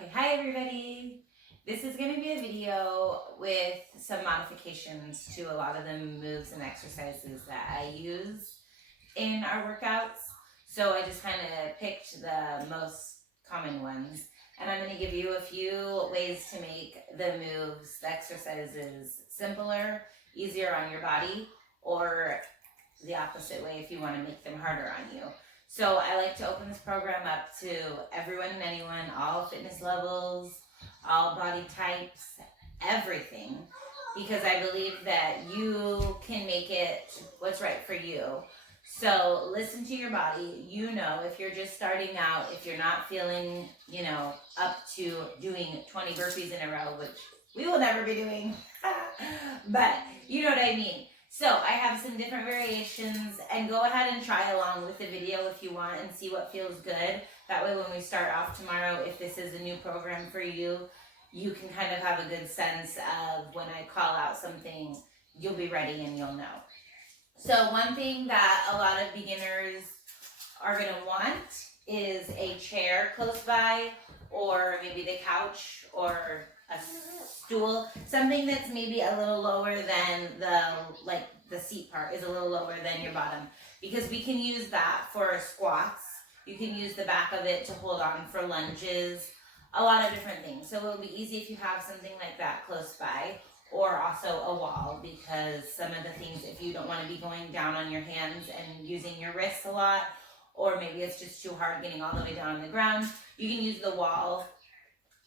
Okay, hi everybody. This is going to be a video with some modifications to a lot of the moves and exercises that I use in our workouts. So I just kind of picked the most common ones, and I'm going to give you a few ways to make the moves, the exercises simpler, easier on your body, or the opposite way if you want to make them harder on you. So I like to open this program up to everyone and anyone, all fitness levels, all body types, everything, because I believe that you can make it what's right for you. So listen to your body. You know, if you're just starting out, if you're not feeling, up to doing 20 burpees in a row, which we will never be doing, but you know what I mean. So I have some different variations, and go ahead and try along with the video if you want and see what feels good. That way when we start off tomorrow, if this is a new program for you, you can kind of have a good sense of when I call out something, you'll be ready and you'll know. So one thing that a lot of beginners are going to want is a chair close by, or maybe the couch or a stool, something that's maybe a little lower than the seat part is a little lower than your bottom, because we can use that for squats. You can use the back of it to hold on for lunges, a lot of different things. So it'll be easy if you have something like that close by, or also a wall, because some of the things, if you don't want to be going down on your hands and using your wrists a lot, or maybe it's just too hard getting all the way down on the ground, you can use the wall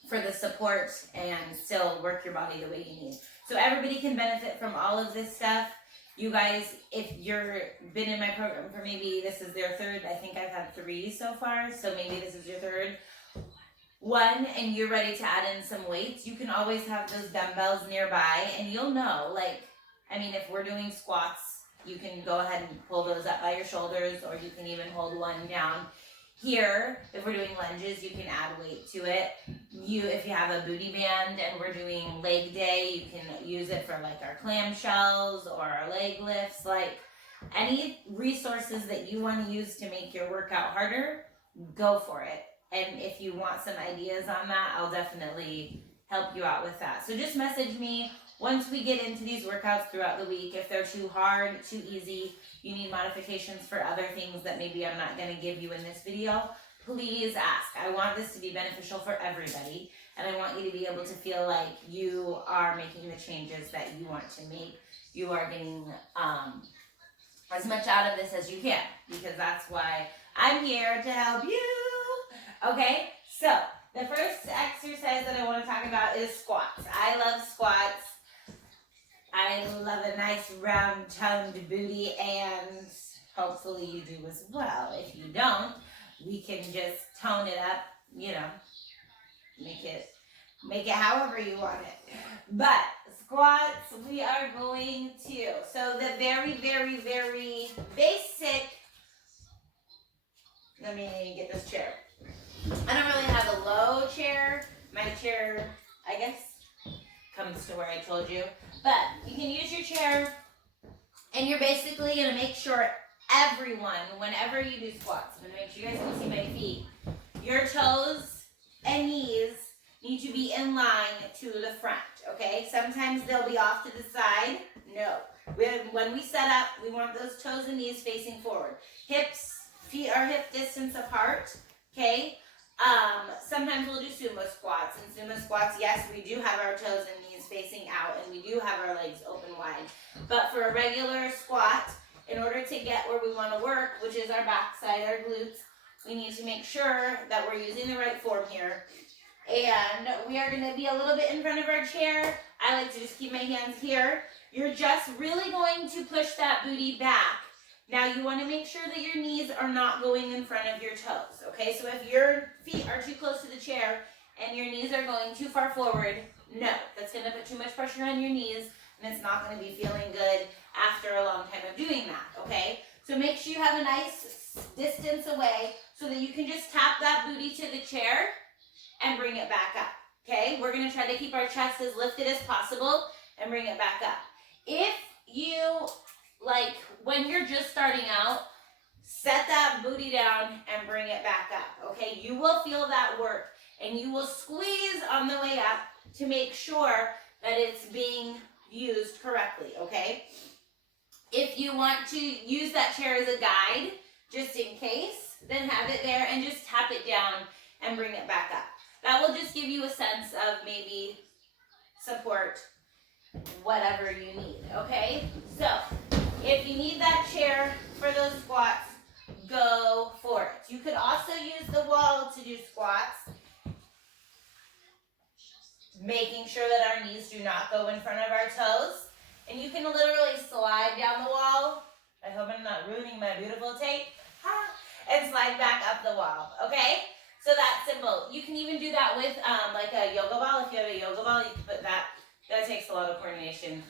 for the support and still work your body the way you need. So everybody can benefit from all of this stuff. You guys, if you're been in my program for maybe this is their third, I think I've had 3 so far, so maybe this is your third one, and you're ready to add in some weights, you can always have those dumbbells nearby, and you'll know, if we're doing squats, you can go ahead and pull those up by your shoulders, or you can even hold one down here. If we're doing lunges, you can add weight to it. If you have a booty band and we're doing leg day, you can use it for our clamshells or our leg lifts. Any resources that you want to use to make your workout harder, go for it. And if you want some ideas on that, I'll definitely help you out with that. So just message me once we get into these workouts throughout the week. If they're too hard, too easy, you need modifications for other things that maybe I'm not going to give you in this video, please ask. I want this to be beneficial for everybody, and I want you to be able to feel like you are making the changes that you want to make. You are getting as much out of this as you can, because that's why I'm here to help you. Okay, so the first exercise that I want to talk about is squats. I love squats. I love a nice round toned booty, and hopefully you do as well. If you don't, we can just tone it up, make it however you want it. But squats, we are going to, so the very, very, very basic, let me get this chair. I don't really have a low chair. My chair, I guess, comes to where I told you. But you can use your chair, and you're basically going to make sure everyone, whenever you do squats, I'm going to make sure you guys can see my feet, your toes and knees need to be in line to the front, okay? Sometimes they'll be off to the side. No. When we set up, we want those toes and knees facing forward. Feet are hip distance apart, okay? Sometimes we'll do sumo squats. In sumo squats, yes, we do have our toes and knees facing out, and we do have our legs open wide. But for a regular squat, in order to get where we want to work, which is our backside, our glutes, we need to make sure that we're using the right form here. And we are going to be a little bit in front of our chair. I like to just keep my hands here. You're just really going to push that booty back. Now you want to make sure that your knees are not going in front of your toes, okay? So if your feet are too close to the chair and your knees are going too far forward, no, that's going to put too much pressure on your knees, and it's not going to be feeling good after a long time of doing that, okay? So make sure you have a nice distance away so that you can just tap that booty to the chair and bring it back up, okay? We're going to try to keep our chest as lifted as possible and bring it back up. If you, when you're just starting out, set that booty down and bring it back up, okay? You will feel that work. and you will squeeze on the way up to make sure that it's being used correctly, okay? If you want to use that chair as a guide, just in case, then have it there and just tap it down and bring it back up. That will just give you a sense of maybe support, whatever you need, okay? So, if you need that chair for those squats, go for it. You could also use the wall to do squats, making sure that our knees do not go in front of our toes. And you can literally slide down the wall. I hope I'm not ruining my beautiful tape. And slide back up the wall, okay? So that's simple. You can even do that with like a yoga ball. If you have a yoga ball, you can put that. That takes a lot of coordination.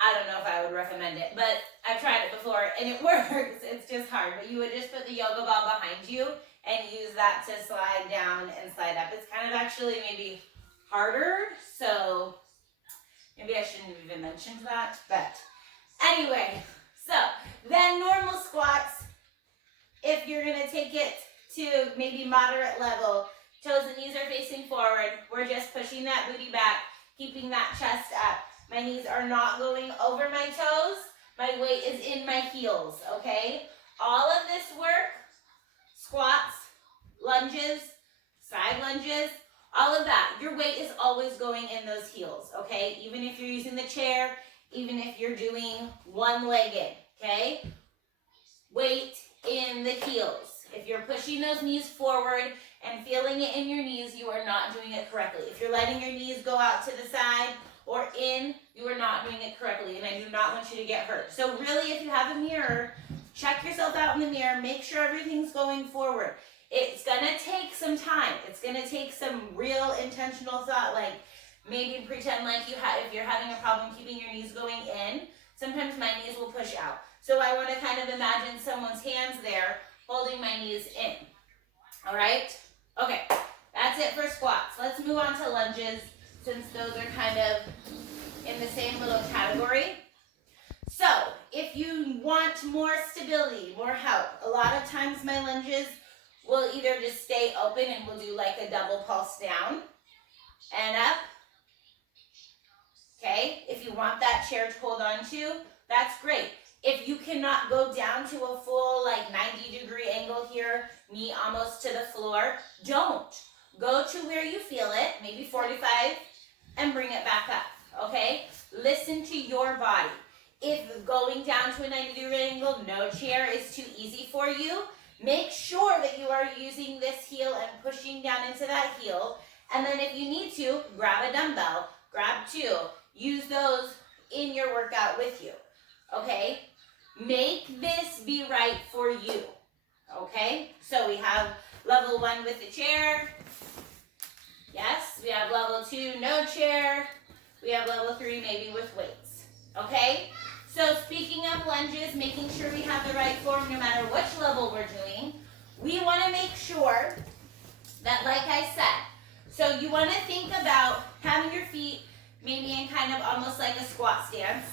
I don't know if I would recommend it, but I've tried it before and it works. It's just hard. But you would just put the yoga ball behind you and use that to slide down and slide up. It's kind of actually maybe harder, so maybe I shouldn't have even mentioned that. But anyway, so then normal squats, if you're going to take it to maybe moderate level, toes and knees are facing forward. We're just pushing that booty back, keeping that chest up. My knees are not going over my toes. My weight is in my heels, okay? All of this work, squats, lunges, side lunges, all of that, your weight is always going in those heels, okay? Even if you're using the chair, even if you're doing one-legged, okay? Weight in the heels. If you're pushing those knees forward and feeling it in your knees, you are not doing it correctly. If you're letting your knees go out to the side or in, you are not doing it correctly, and I do not want you to get hurt. So really, if you have a mirror, check yourself out in the mirror, make sure everything's going forward. It's gonna take some time. It's gonna take some real intentional thought, like maybe pretend like if you're having a problem keeping your knees going in, sometimes my knees will push out. So I wanna kind of imagine someone's hands there holding my knees in. All right? Okay, that's it for squats. Let's move on to lunges, since those are kind of in the same little category. So, if you want more stability, more help, a lot of times my lunges will either just stay open and we'll do like a double pulse down and up. Okay, if you want that chair to hold on to, that's great. If you cannot go down to a full like 90-degree angle here, knee almost to the floor, don't. Go to where you feel it, maybe 45, and bring it back up, okay? Listen to your body. If going down to a 90-degree angle, no chair is too easy for you, make sure that you are using this heel and pushing down into that heel. And then if you need to, grab a dumbbell, grab two. Use those in your workout with you, okay? Make this be right for you, okay? So we have level 1 with the chair. Yes, we have level 2, no chair. We have level 3 maybe with weights, okay? So speaking of lunges, making sure we have the right form no matter which level we're doing, we want to make sure that, like I said, so you want to think about having your feet maybe in kind of almost like a squat stance,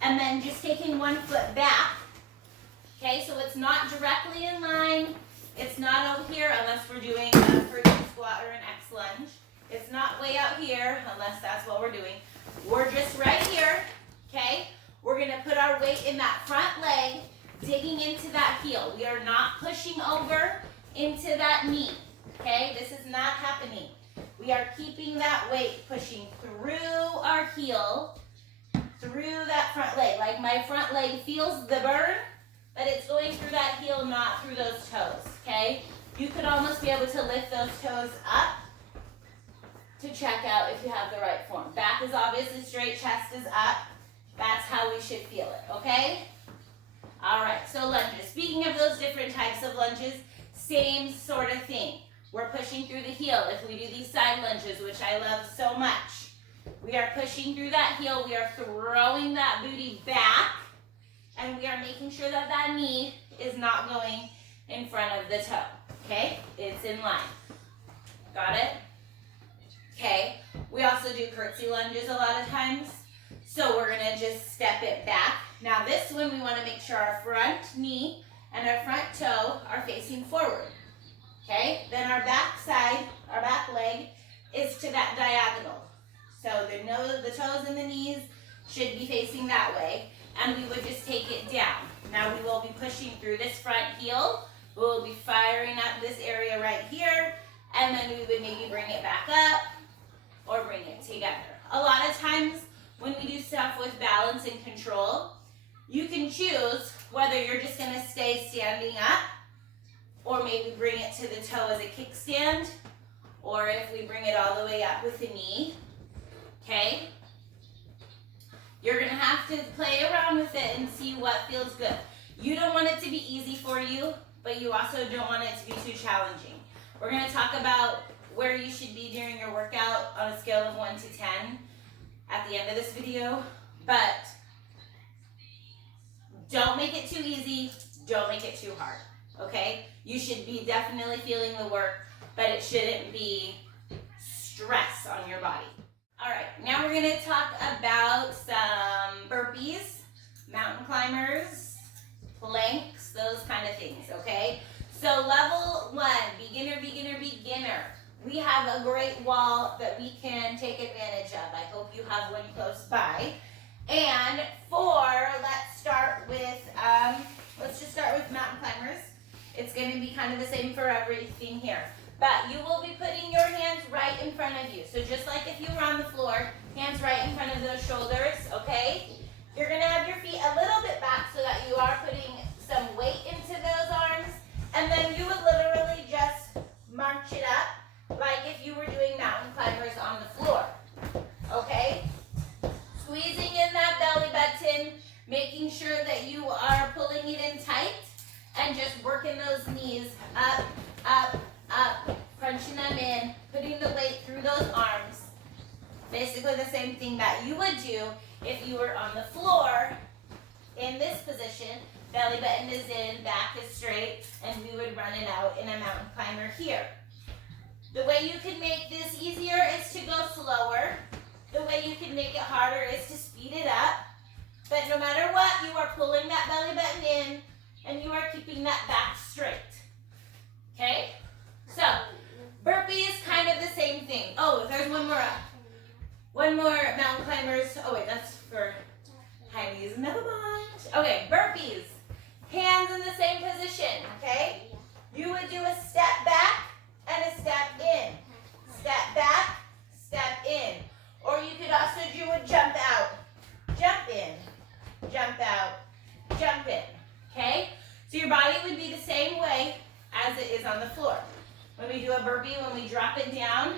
and then just taking one foot back, okay? So it's not directly in line. It's not over here unless we're doing a Flirty squat or an X lunge. It's not way out here unless that's what we're doing. We're just right here, okay? We're going to put our weight in that front leg, digging into that heel. We are not pushing over into that knee, okay? This is not happening. We are keeping that weight pushing through our heel, through that front leg. Like my front leg feels the burn, but it's going through that heel, not through those toes, okay? You could almost be able to lift those toes up to check out if you have the right form. Back is obviously straight, chest is up. That's how we should feel it, okay? All right, so lunges. Speaking of those different types of lunges, same sort of thing. We're pushing through the heel. If we do these side lunges, which I love so much, we are pushing through that heel. We are throwing that booty back, and we are making sure that that knee is not going in front of the toe, okay? It's in line. Got it? Okay. We also do curtsy lunges a lot of times. So we're going to just step it back. Now this one, we want to make sure our front knee and our front toe are facing forward. Okay? Then our back side, should be facing that way, and we would just take it down. Now we will be pushing through this front heel. We will be firing up this area right here, and then we would maybe bring it back up or bring it together. A lot of times when we do stuff with balance and control, you can choose whether you're just going to stay standing up or maybe bring it to the toe as a kickstand, or if we bring it all the way up with the knee, okay? You're going to have to play around with it and see what feels good. You don't want it to be easy for you, but you also don't want it to be too challenging. We're going to talk about where you should be during your workout on a scale of 1 to 10 at the end of this video, but don't make it too easy, don't make it too hard, okay? You should be definitely feeling the work, but it shouldn't be stress on your body. All right, now we're gonna talk about some burpees, mountain climbers, planks, those kind of things, okay? So level 1, beginner, beginner, beginner. We have a great wall that we can take advantage of. I hope you have one close by. And for, let's just start with mountain climbers. It's going to be kind of the same for everything here. But you will be putting your hands right in front of you. So just like if you were on the floor, hands right in front of those shoulders, okay? You're going to have your feet a little bit back so that you are putting some weight into those arms. And then you would literally just march it up like if you were doing mountain climbers on the floor, okay? Squeezing in that belly button, making sure that you are pulling it in tight and just working those knees up, up, up, crunching them in, putting the weight through those arms. Basically the same thing that you would do if you were on the floor in this position. Belly button is in, back is straight, and we would run it out in a mountain climber here. The way you can make this easier is to go slower. The way you can make it harder is to speed it up. But no matter what, you are pulling that belly button in and you are keeping that back straight. Okay? So, burpee is kind of the same thing. Oh, there's one more up. One more mountain climbers. Oh wait, that's for high knees. Never mind. Okay, burpees. Hands in the same position, okay? You would do a step back and a step in. Step back, step in. Or you could also do a jump out, jump in, jump out, jump in, okay? So your body would be the same way as it is on the floor. When we do a burpee, when we drop it down,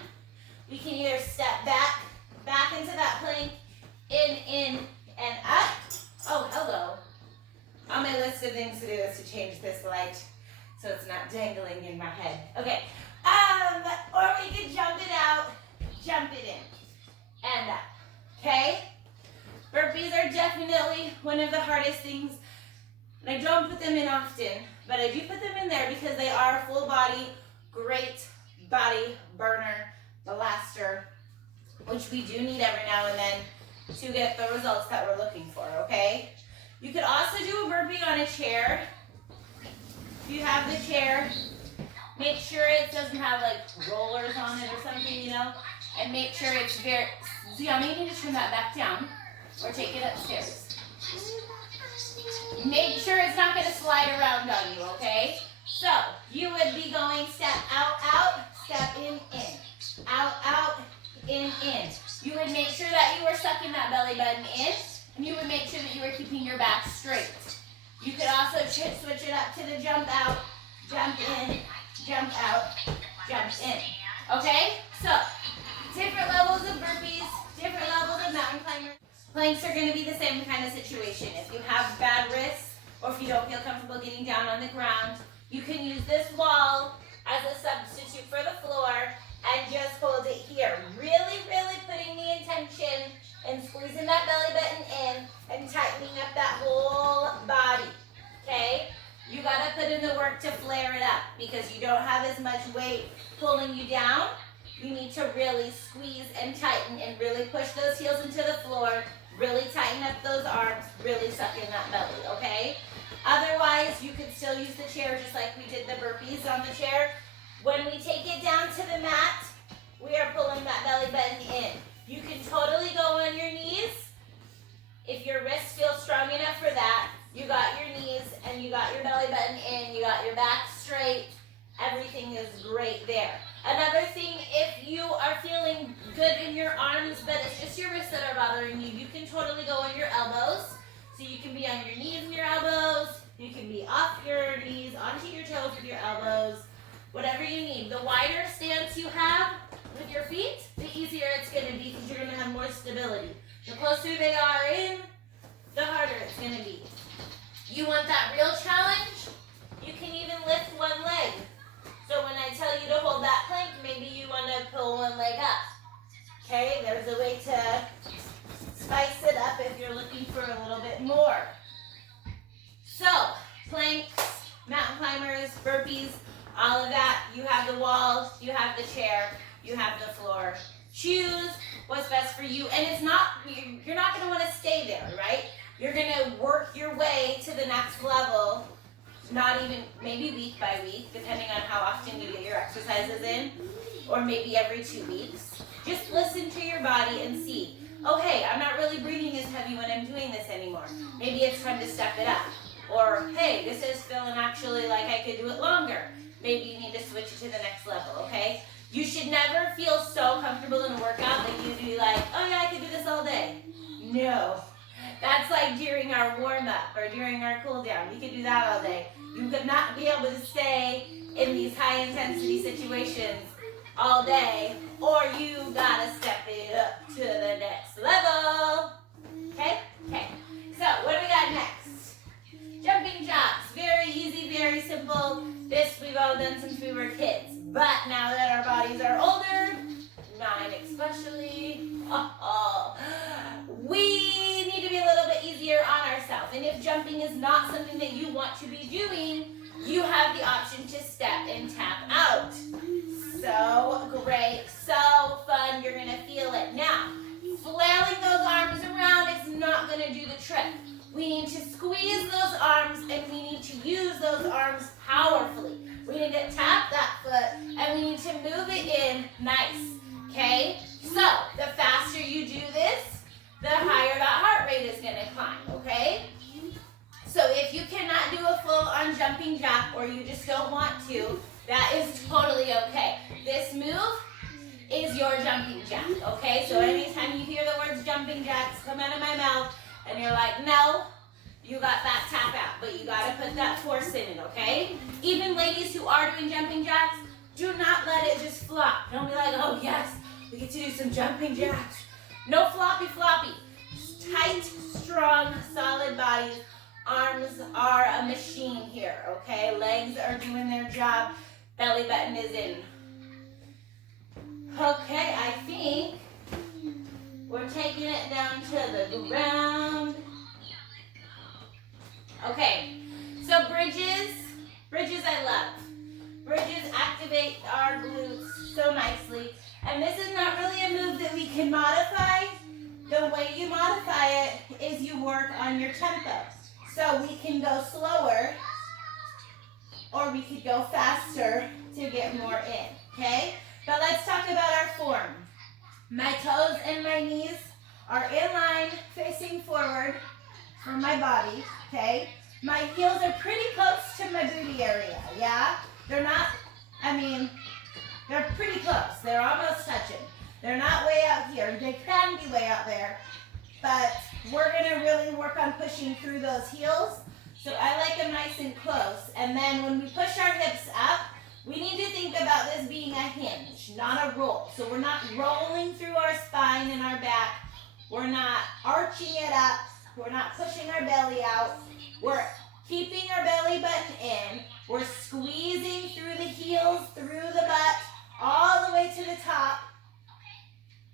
we can either step back, back into that plank, in, and up. Oh, hello. On my list of things to do is to change this light so it's not dangling in my head. Okay, or we could jump it out, jump it in, and up, okay? Burpees are definitely one of the hardest things, and I don't put them in often, but I do put them in there because they are a full body, great body burner, blaster, which we do need every now and then to get the results that we're looking for, okay? You could also do a burpee on a chair. If you have the chair, make sure it doesn't have like rollers on it or something, you know, and make sure it's very, Ziana, you need to turn that back down or take it upstairs. Make sure it's not going to slide around on you, okay? So, you would be going step out, out, step in, out, in. You would make sure that you are sucking that belly button in, and you would make sure that you are keeping your back straight. You could also switch it up to the jump out, jump in, jump out, jump in. Okay? So, different levels of burpees, different levels of mountain climbers. Planks are going to be the same kind of situation. If you have bad wrists, or if you don't feel comfortable getting down on the ground, you can use this wall as a substitute for the floor and just hold it here. Really, really putting the intention and squeezing that belly button in and tightening up that whole body, okay? You gotta put in the work to flare it up because you don't have as much weight pulling you down. You need to really squeeze and tighten and really push those heels into the floor, really tighten up those arms, really suck in that belly, okay? Otherwise, you could still use the chair just like we did the burpees on the chair. When we take it down to the mat, we are pulling that belly button in. You can totally go on your knees right there. Another thing, if you are feeling good in your arms, but it's just your wrists that are bothering you, you can totally go on your elbows. So you can be on your knees and your elbows. You can be off your knees, onto your toes with your elbows. Whatever you need. The wider stance you have with your feet, the easier it's going to be because you're going to have more stability. The closer they are in, the harder it's going to be. You want that real challenge? You can even lift one leg. So when I tell you to hold that plank, maybe you want to pull one leg up. Okay, there's a way to spice it up if you're looking for a little bit more. So, planks, mountain climbers, burpees, all of that. You have the wall, you have the chair, you have the floor. Choose what's best for you. And it's not, you're not going to want to stay there, right? You're going to work your way to the next level. Not even, maybe week by week, depending on how often you get your exercises in, or maybe every 2 weeks. Just listen to your body and see, oh hey, I'm not really breathing as heavy when I'm doing this anymore. Maybe it's time to step it up. Or hey, this is feeling actually like I could do it longer. Maybe you need to switch it to the next level, okay? You should never feel so comfortable in a workout that you'd be like, oh yeah, I could do this all day. No. That's like during our warm-up or during our cool-down. We could do that all day. You could not be able to stay in these high-intensity situations all day, or you gotta step it up to the next level. Okay? Okay. So, what do we got next? Jumping jacks. Very easy, very simple. This we've all done since we were kids. But now that our bodies are older, mine especially, we need to be a little bit easier on ourselves. And if jumping is not something that you want to be doing, you have the option to step and tap out. So great, so fun, you're gonna feel it. Now, flailing those arms around is not gonna do the trick. We need to squeeze those arms and we need to use those arms powerfully. We need to tap that foot and we need to move it in nice, okay? So, the faster you do this, the higher that heart rate is gonna climb, okay? So if you cannot do a full-on jumping jack or you just don't want to, that is totally okay. This move is your jumping jack, okay? So anytime you hear the words jumping jacks come out of my mouth and you're like, no, you got that tap out, but you gotta put that force in it, okay? Even ladies who are doing jumping jacks, do not let it just flop. Don't be like, oh yes, we get to do some jumping jacks. No floppy floppy. Tight, strong, solid bodies. Arms are a machine here, okay? Legs are doing their job. Belly button is in. Okay, I think we're taking it down to the ground. Okay, so bridges I love. Bridges activate our glutes so nicely. And this is not really a move that we can modify. The way you modify it is you work on your tempo. So we can go slower or we could go faster to get more in, okay? But let's talk about our form. My toes and my knees are in line facing forward for my body, okay? My heels are pretty close to my booty area, yeah? They're not, they're pretty close. They're almost touching. They're not way out here. They can be way out there, but we're gonna really work on pushing through those heels. So I like them nice and close. And then when we push our hips up, we need to think about this being a hinge, not a roll. So we're not rolling through our spine and our back. We're not arching it up. We're not pushing our belly out. We're keeping our belly button in. We're squeezing through the heels, through the butt, all the way to the top.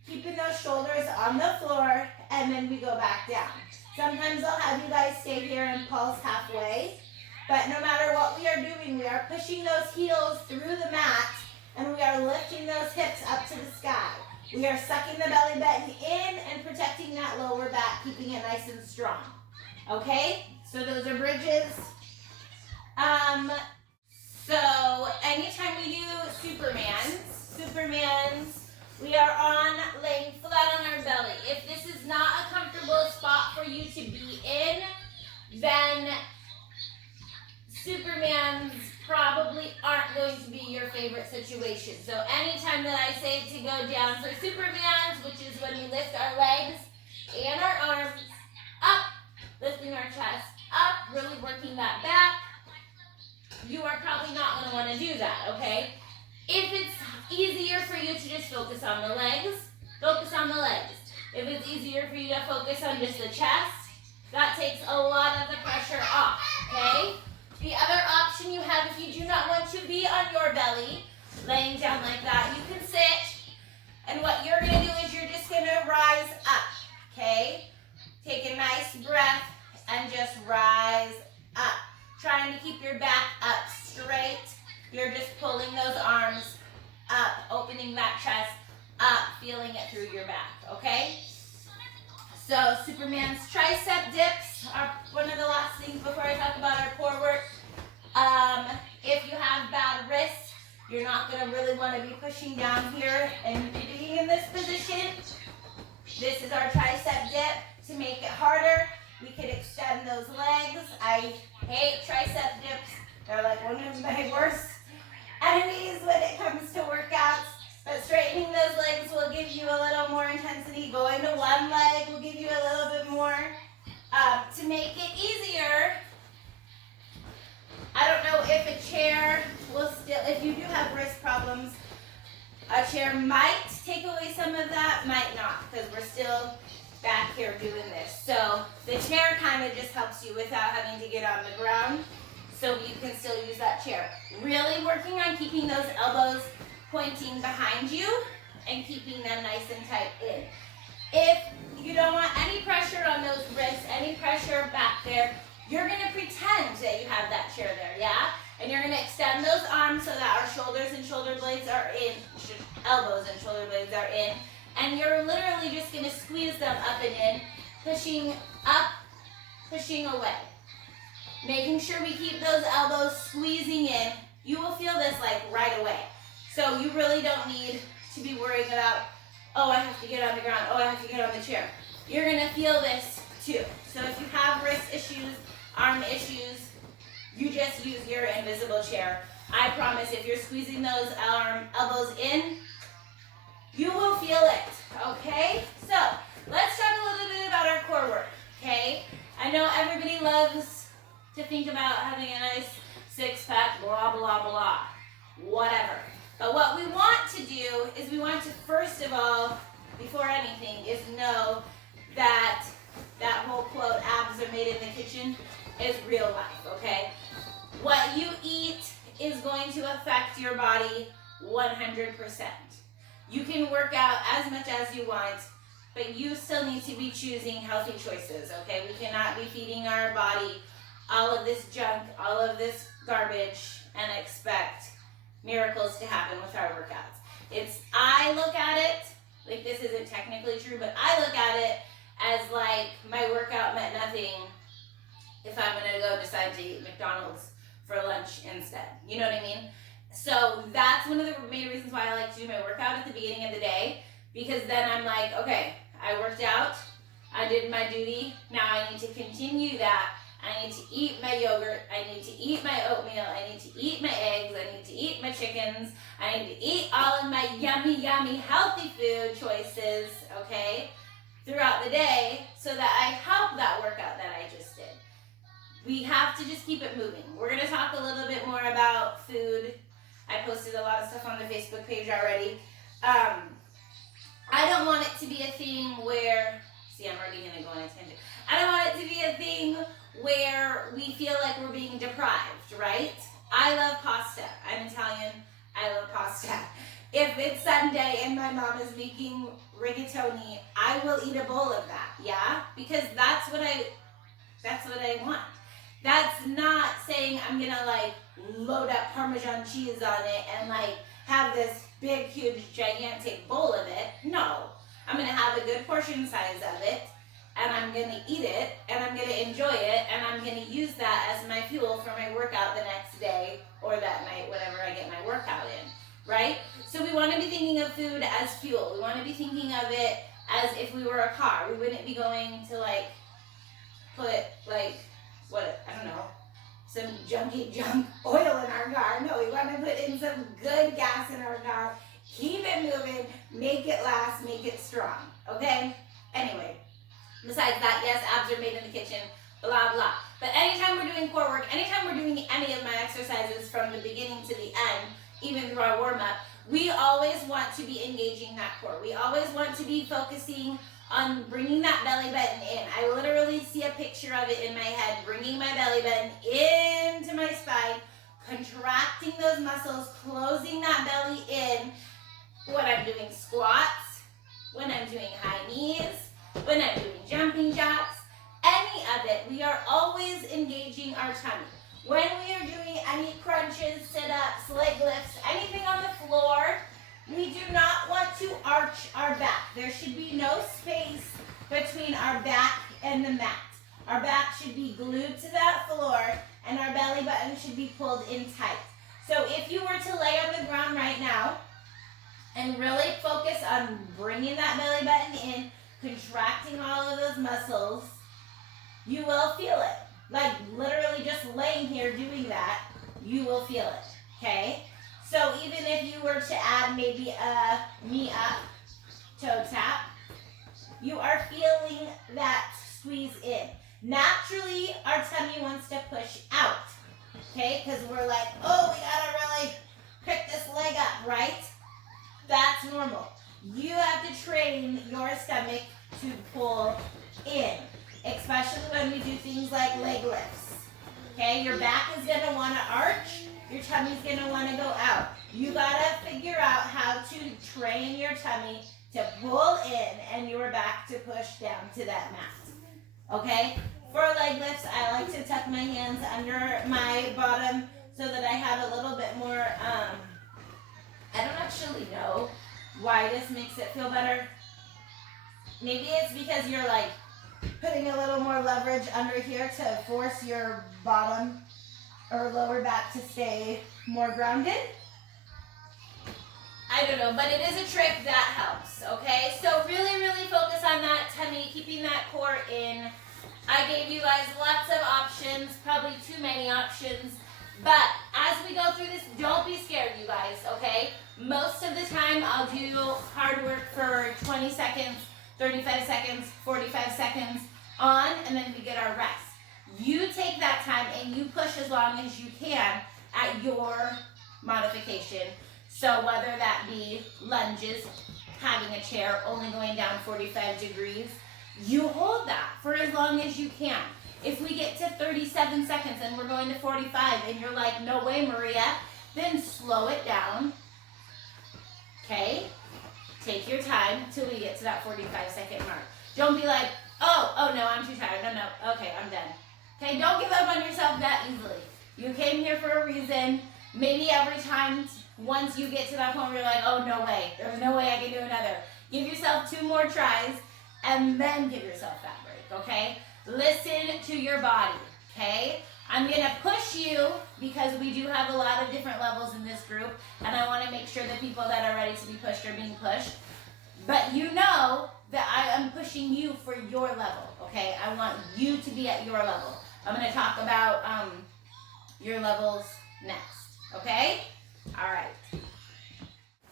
Keeping those shoulders on the floor, and then we go back down. Sometimes I'll have you guys stay here and pulse halfway, but no matter what we are doing, we are pushing those heels through the mat, and we are lifting those hips up to the sky. We are sucking the belly button in and protecting that lower back, keeping it nice and strong. Okay? So those are bridges. So anytime we do Supermans, we are on laying flat on our belly. If this is not a comfortable spot for you to be in, then Supermans probably aren't going to be your favorite situation. So anytime that I say to go down for Supermans, which is when we lift our legs and our arms up, lifting our chest up, really working that back, you are probably not going to want to do that, okay? If it's easier for you to just focus on the legs, focus on the legs. If it's easier for you to focus on just the chest, that takes a lot of the pressure off, okay? The other option you have, if you do not want to be on your belly, laying down like that, you can sit, and what you're going to do is you're just going to rise up, okay? Take a nice breath and just rise up. Trying to keep your back up straight. You're just pulling those arms up, opening that chest up, feeling it through your back, okay? So Superman's tricep dips are one of the last things before I talk about our core work. If you have bad wrists, you're not going to really want to be pushing down here and being in this position. This is our tricep dip. To make it harder, we could extend those legs. I hate tricep dips. They're like one of my worst enemies when it comes to workouts. But straightening those legs will give you a little more intensity. Going to one leg will give you a little bit more. To make it easier, I don't know if a chair will still, if you do have wrist problems, a chair might take away some of that, might not, because we're still back here doing this. So the chair kind of just helps you without having to get on the ground, so you can still use that chair. Really working on keeping those elbows pointing behind you and keeping them nice and tight in. If you don't want any pressure on those wrists, any pressure back there, you're going to pretend that you have that chair there, yeah? And you're going to extend those arms so that our shoulders and shoulder blades are in, elbows and shoulder blades are in, and you're literally just going to squeeze them up and in, pushing up, pushing away. Making sure we keep those elbows squeezing in. You will feel this like right away. So you really don't need to be worrying about, oh, I have to get on the ground, oh, I have to get on the chair. You're going to feel this too. So if you have wrist issues, arm issues, you just use your invisible chair. I promise if you're squeezing those elbows in, you will feel it, okay? So let's talk a little bit about our core work, okay? I know everybody loves to think about having a nice six-pack, blah, blah, blah, whatever. But what we want to do is we want to, first of all, before anything, is know that that whole quote, abs are made in the kitchen, is real life, okay? What you eat is going to affect your body 100%. You can work out as much as you want, but you still need to be choosing healthy choices, okay? We cannot be feeding our body all of this junk, all of this garbage, and expect miracles to happen with our workouts. I look at it, like this isn't technically true, but I look at it as like my workout meant nothing if I'm gonna go decide to eat McDonald's for lunch instead. You know what I mean? So that's one of the main reasons why I like to do my workout at the beginning of the day, because then I'm like, okay, I worked out, I did my duty, now I need to continue that. I need to eat my yogurt, I need to eat my oatmeal, I need to eat my eggs, I need to eat my chickens, I need to eat all of my yummy, yummy, healthy food choices, okay, throughout the day, so that I help that workout that I just did. We have to just keep it moving. We're going to talk a little bit more about food. I posted a lot of stuff on the Facebook page already. I don't want it to be a thing where, see, I'm already going to go on a tangent. I don't want it to be a thing where we feel like we're being deprived, right? I love pasta. I'm Italian. I love pasta. If it's Sunday and my mom is making rigatoni, I will eat a bowl of that, yeah? Because that's what I want. That's not saying I'm gonna like load up Parmesan cheese on it and like have this big, huge, gigantic bowl of it. No, I'm gonna have a good portion size of it, and I'm gonna eat it, and I'm gonna enjoy it, and I'm gonna use that as my fuel for my workout the next day or that night, whenever I get my workout in, right? So we wanna be thinking of food as fuel. We wanna be thinking of it as if we were a car. We wouldn't be going to like put like, what, I don't know, some junky junk oil in our car. No, we want to put in some good gas in our car. Keep it moving, make it last, make it strong, okay? Anyway, besides that, yes, abs are made in the kitchen, blah, blah. But anytime we're doing core work, anytime we're doing any of my exercises from the beginning to the end, even through our warm-up, we always want to be engaging that core. We always want to be focusing on bringing that belly button in. I literally see a picture of it in my head, bringing my belly button into my spine, contracting those muscles, closing that belly in when I'm doing squats, when I'm doing high knees, when I'm doing jumping jacks, any of it. We are always engaging our tummy. When we are doing any crunches, sit-ups, leg lifts, anything on the floor, we do not want to arch our back. There should be no space between our back and the mat. Our back should be glued to that floor and our belly button should be pulled in tight. So if you were to lay on the ground right now and really focus on bringing that belly button in, contracting all of those muscles, you will feel it. Like literally just laying here doing that, you will feel it, okay? So even if you were to add maybe a knee up, toe tap, you are feeling that squeeze in. Naturally, our tummy wants to push out, okay? Because we're like, oh, we gotta really pick this leg up, right? That's normal. You have to train your stomach to pull in, especially when we do things like leg lifts, okay? Your back is gonna wanna arch, your tummy's gonna wanna go out. You gotta figure out how to train your tummy to pull in and your back to push down to that mat, okay? For leg lifts, I like to tuck my hands under my bottom so that I have a little bit more, I don't actually know why this makes it feel better. Maybe it's because you're like putting a little more leverage under here to force your bottom or lower back to stay more grounded. I don't know, but it is a trick that helps, okay? So really, really focus on that tummy, keeping that core in. I gave you guys lots of options, probably too many options, but as we go through this, don't be scared, you guys, okay? Most of the time, I'll do hard work for 20 seconds, 35 seconds, 45 seconds on, and then we get our rest. You take that time and you push as long as you can at your modification. So whether that be lunges, having a chair only going down 45 degrees, you hold that for as long as you can. If we get to 37 seconds and we're going to 45 and you're like, no way, Maria, then slow it down, okay? Take your time till we get to that 45-second mark. Don't be like, oh no, I'm too tired. No, okay, I'm done. Okay, don't give up on yourself that easily. You came here for a reason. Maybe every time, once you get to that point where you're like, oh, no way. There's no way I can do another. Give yourself 2 more tries and then give yourself that break, okay? Listen to your body, okay? I'm going to push you because we do have a lot of different levels in this group, and I want to make sure that people that are ready to be pushed are being pushed. But you know that I am pushing you for your level, okay? I want you to be at your level. I'm going to talk about your levels next, okay? All right.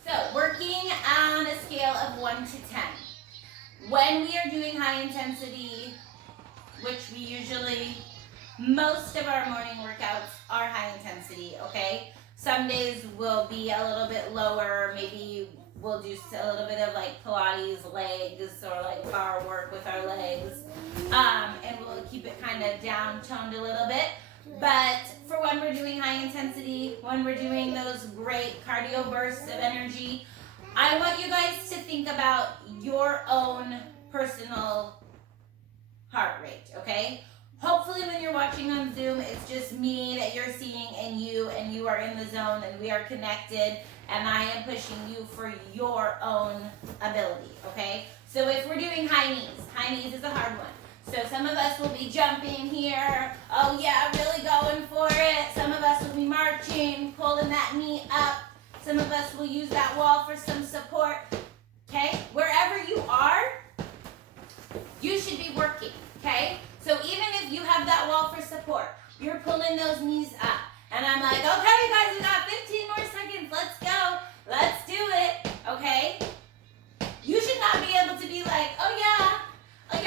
So, working on a scale of 1 to 10. When we are doing high intensity, which we usually, most of our morning workouts are high intensity, okay? Some days will be a little bit lower, maybe we'll do a little bit of like Pilates legs or like bar work with our legs, and we'll keep it kind of down-toned a little bit. But for when we're doing high intensity, when we're doing those great cardio bursts of energy, I want you guys to think about your own personal heart rate, okay? Hopefully when you're watching on Zoom, it's just me that you're seeing and you are in the zone and we are connected and I am pushing you for your own ability, okay? So if we're doing high knees is a hard one. So some of us will be jumping here, oh yeah, really going for it. Some of us will be marching, pulling that knee up. Some of us will use that wall for some support, okay? Wherever you are, you should be working, okay? So even if you have that wall for support, you're pulling those knees I'm like, okay, you guys, we got 15 more seconds. Let's go. Let's do it. Okay? You should not be able to be like, oh yeah,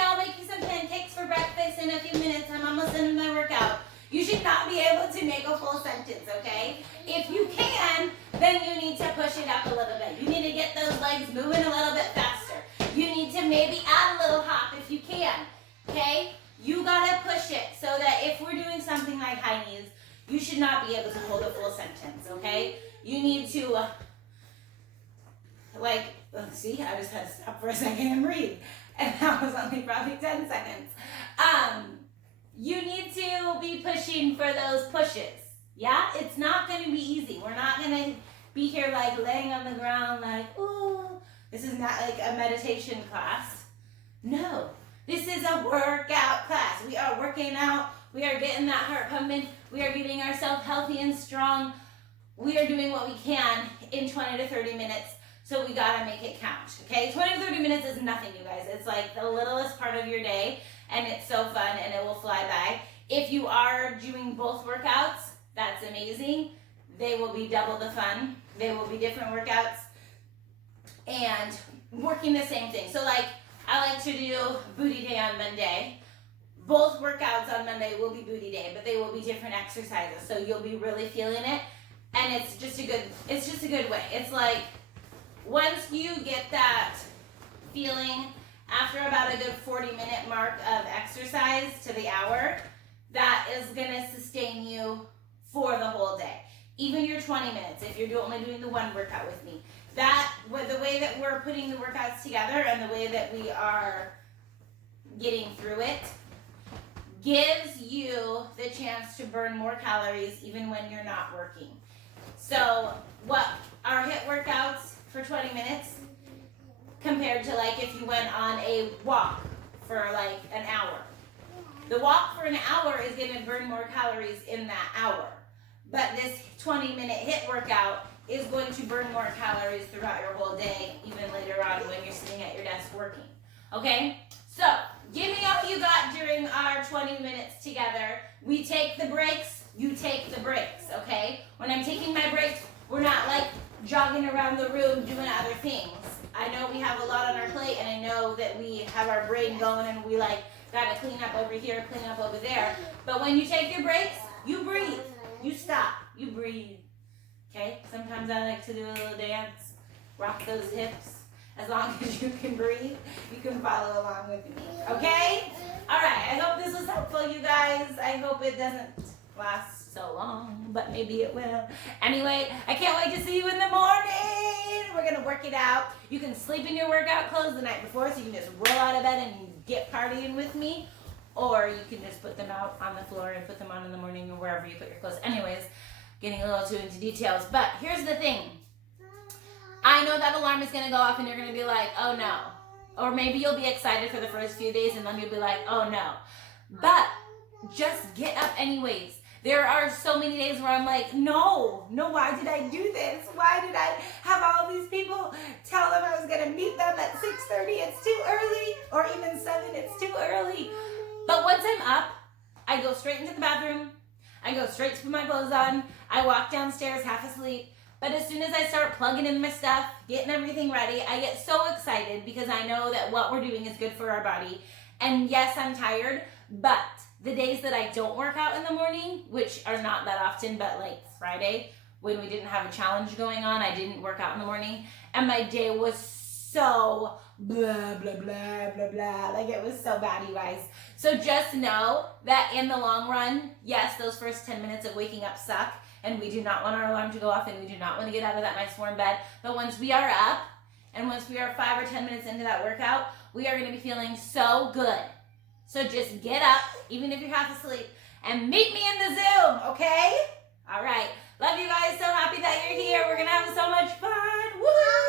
I'll make you some pancakes for breakfast in a few minutes. I'm almost done with my workout. You should not be able to make a full sentence, okay? If you can, then you need to push it up a little bit. You need to get those legs moving a little bit faster. You need to maybe add a little hop if you can, okay? You gotta push it so that if we're doing something like high knees, you should not be able to hold a full sentence, okay? You need to, see, I just had to stop for a second and breathe. And that was only probably 10 seconds. You need to be pushing for those pushes. Yeah, it's not going to be easy. We're not going to be here like laying on the ground like, ooh, this is not like a meditation class. No, this is a workout class. We are working out. We are getting that heart pumping. We are getting ourselves healthy and strong. We are doing what we can in 20 to 30 minutes. So we got to make it count, okay? 20 to 30 minutes is nothing, you guys. It's like the littlest part of your day, and it's so fun, and it will fly by. If you are doing both workouts, that's amazing. They will be double the fun. They will be different workouts and working the same thing. So like, I like to do booty day on Monday. Both workouts on Monday will be booty day, but they will be different exercises. So you'll be really feeling it, and it's just a good way. It's like, once you get that feeling after about a good 40-minute mark of exercise to the hour, that is going to sustain you for the whole day. Even your 20 minutes, if you're only doing the one workout with me. The way that we're putting the workouts together and the way that we are getting through it gives you the chance to burn more calories even when you're not working. So what our HIIT workouts for 20 minutes compared to like if you went on a walk for like an hour. The walk for an hour is going to burn more calories in that hour. But this 20-minute HIIT workout is going to burn more calories throughout your whole day, even later on when you're sitting at your desk working. Okay? So, give me all you got during our 20 minutes together. We take the breaks, you take the breaks, okay? When I'm taking my breaks, we're not like jogging around the room doing other things. I know we have a lot on our plate, and I know that we have our brain going and we like gotta clean up over here, clean up over there. But when you take your breaks, you breathe. You stop. You breathe. Okay? Sometimes I like to do a little dance, rock those hips. As long as you can breathe, you can follow along with me. Okay? All right. I hope this was helpful, you guys. I hope it doesn't last so long, but maybe it will. Anyway, I can't wait to see you in the morning. We're going to work it out. You can sleep in your workout clothes the night before, so you can just roll out of bed and get partying with me. Or you can just put them out on the floor and put them on in the morning or wherever you put your clothes. Anyways, getting a little too into details. But here's the thing. I know that alarm is going to go off and you're going to be like, oh no. Or maybe you'll be excited for the first few days and then you'll be like, oh no. But just get up anyways. There are so many days where I'm like, no, why did I do this? Why did I have all these people tell them I was going to meet them at 6:30? It's too early. Or even 7, it's too early. But once I'm up, I go straight into the bathroom. I go straight to put my clothes on. I walk downstairs half asleep. But as soon as I start plugging in my stuff, getting everything ready, I get so excited because I know that what we're doing is good for our body. And yes, I'm tired, but the days that I don't work out in the morning, which are not that often, but like Friday, when we didn't have a challenge going on, I didn't work out in the morning, and my day was so blah, blah, blah, blah, blah. Like it was so bad, you guys. So just know that in the long run, yes, those first 10 minutes of waking up suck, and we do not want our alarm to go off, and we do not want to get out of that nice warm bed. But once we are up, and once we are 5 or 10 minutes into that workout, we are going to be feeling so good. So just get up, even if you're half asleep, and meet me in the Zoom, okay? All right. Love you guys. So happy that you're here. We're going to have so much fun. Woo!